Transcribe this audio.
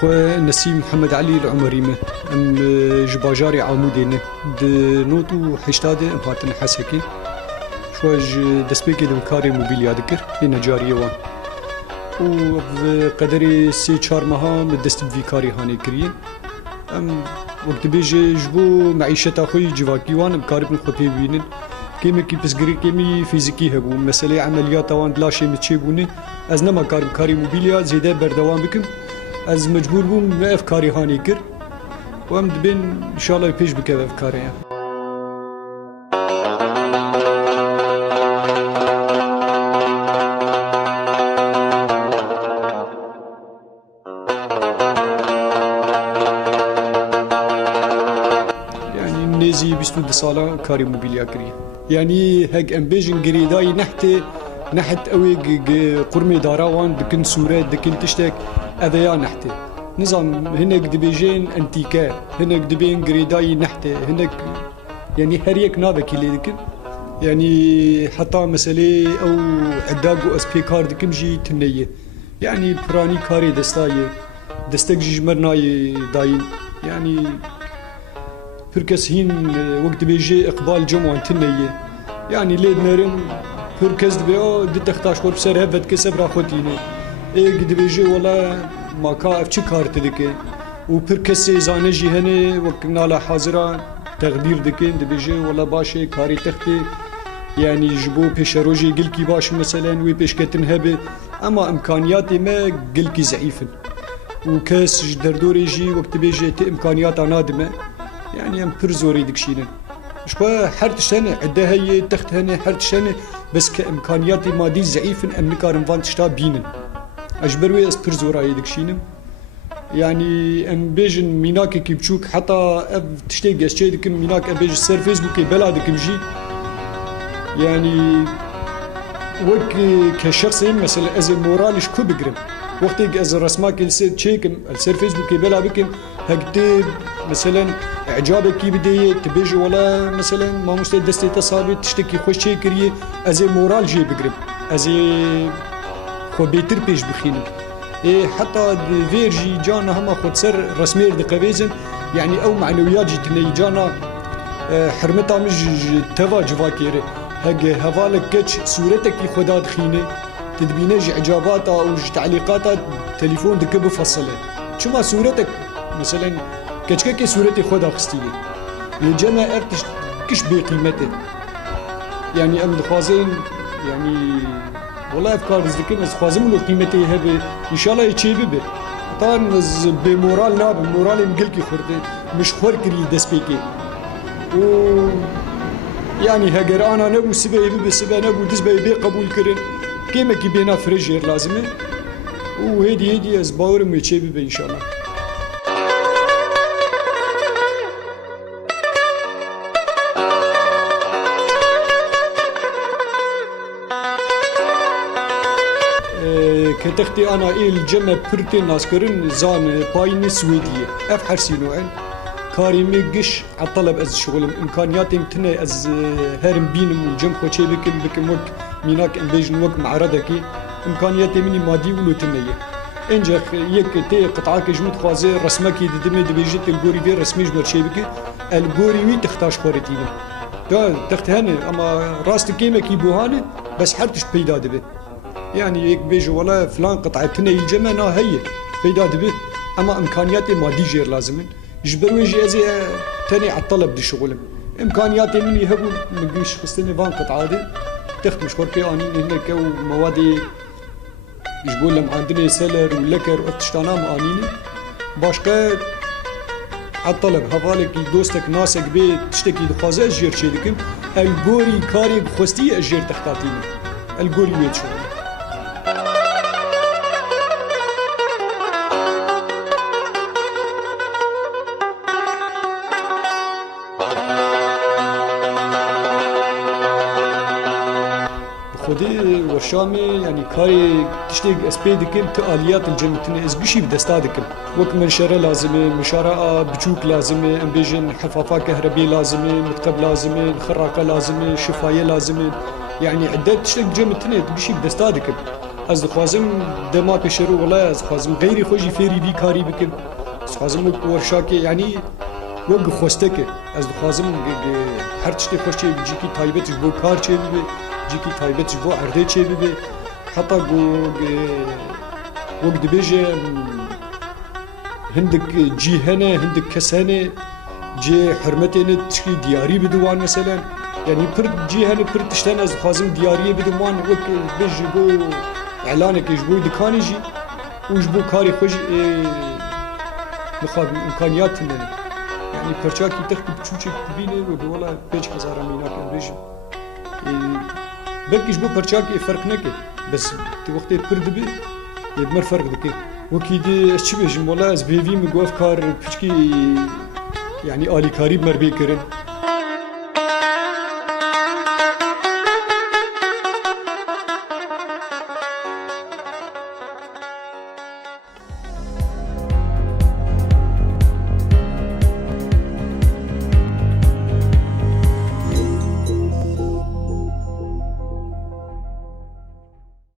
خو نسيم محمد علي العمري ام جباجاري عمودين د نوتو حشتاده ام هاتن حسكي شواج دسبيكي دم كاري موبيليا ذكر هنا جاريه وان و قدري سي 4 مها دست في كاري هاني كريين ام وقت بيجي جبو معيشة اخوي جواكي وان بكاري بن خطي بينن كيمي كي بسغري كيمي فيزيكي هبو مسألة عمليات وان لا شيء متشيبوني از نما كاري موبيليا زيده بردوام بكم از مجبور بوم به افکاری هانی کر و ام دبین ان شاء الله پیش بکه افکاری يعني نزي 22 ساله كاري موبيليا كري يعني هك ام بيجن جريداي نحت اوي قرمي داراوان دكن سورات دكن تشتك أذيا نحتي نظام هناك دبيجين أنتيكا هناك دبين جريداي نحتي هناك يعني هريك نابك اللي ذكر يعني حتى مسألة أو عداقو أسبي كار دكم جي تنية يعني براني كاري دستك جي جمرناي داين يعني بركس هين وقت بيجي إقبال جمعان تنية يعني ليد نرم بركس دبيو دتختاش خور بسر هفت كسب راخوتيني قد بيجي ولا ما كاف شي كارت دكي وبركسي زانجي هني وكنا لا حاضرة تقدير دكي قد بيجي ولا باشي كاري تختي يعني جبو بيشروجي قلكي باش مثلا وي بيش كتنهبي اما امكانياتي ما قلكي ضعيفن وكاس دردور يجي وقت بيجي امكانيات نادمه يعني ام برزوري دكشينن شبا حرتش هنا عده هي تخت هنا حرتش هنا بس كامكانياتي مادي ضعيفن ام نكارن فان تشتا بينن اجبروي اس برزوراي دكشينم يعني ام بيجن ميناك كي بشوك حتى تشتيق اشتي دكم ميناك ام بيج سير فيسبوك بلا دكم جي يعني وك كشخص مثلا از مورالش كو بقرم وقت از رسماك تشيكم السير فيسبوك بلا بكم هكتب مثلا اعجابك كي بدي تبيج ولا مثلا ما مستعد دستي تصابي تشتكي خوش شي كريه از مورال جي بقرم از خو بيتر بيش بخينم حتى فيرجي جانا هما خود سر رسمير دقويزن يعني او معنويات جتني جانا حرمتا مش توا جواكيري هاك هفالك كتش صورتك خدا دخينه تدبينج اعجاباتها او تعليقاتها تليفون دك بفصله شما صورتك مثلا كتشكي صورتي خدا خستيه يجنا ارتش كش بقيمته يعني ام دخوازين يعني والله افكار ذكر بس خازم له قيمتي هبه ان شاء الله يجي به طبعا بمورال ناب مورال مقلكي خرده مش خور كري دسبيكي و يعني هاجر انا نبو سبي بسبه نبو دسبي بي قبول كرن كيما كي بينا فريجير لازمه وهدي از باور ميجي به ان شاء الله كتختي أنا الجمع برتي ناسكرن زان باين سويدية أف حرسي نوعين كاريمي قش عطلب از شغلم إمكانياتي متنى از هرم بينم والجم خوشي بكم وك ميناك انبيجن وك معرضكي إمكانياتي مني مادي ولو تنية انجخ يك تي قطعاك جمت خوازي رسمكي ددمي دبيجت الجوري بي رسميش برشي بكي الجوري وي تختاش خورتيني دا تخت هني أما راست كيما كي بوهاني بس حرتش بيدا دبي يعني هيك بيجوا ولا فلان قطعة تني الجمع نا هي بيدا دبي اما امكانياتي مادي جير لازمن جبروا يجي ازي تاني على الطلب دي شغلهم امكانياتي مني يهبوا نقيش خصني فان قطعة دي تخت مشكور كي اني هناك وموادي يجبوا لهم عندنا سلر ولكر وتشتانا مانيني باشقا على الطلب هفالك دوستك ناسك بي تشتكي دخوازه جير شيدكم الجوري كاري بخوستي اجير تختاتيني الجوري ويت شغل خودی ورشامي يعني كاري تشتيق اسبي دكم تآليات الجنتني از قشي بدستا دكم وك منشرة لازمه مشارعة بجوك لازمه امبيجن حفافة كهربية لازمه متقب لازمه خراقة لازمه شفاية لازمه يعني عدات تشتيق جنتني قشي بدستا دكم از دخوازم دما پشرو والله از خوازم غیری خوشی فێری وی کاری بکن از خوازم ورشاکه یعنی وەک خۆستەکە ez dixwazim her tiştê xweş çê cîkî taybet ji bo kar çê bibe cîkî taybet ji bo erdê çê bibe heta wek dibêje hindik cî hene hindik kes hene cê hirmetê ne tişkî diyarî bidin wan meselen yani pir cî hene pir tişten ez dixwazim diyariyê bidin wan wek bê ji bo elanekê ji bo dikanê jî û ji bo karê xwe jî dixwazim imkaniyatin hene yani perçakî textî biçûçek dibîne ve wala 5,000 mînak bêjim belkî ji bo perçakê ferq neke bes ti wextê pir dibe mer ferq dike wekî dê ez çi bêjim wala ez bêvî min gof kar piçkî yani alîkarî mer bê kirin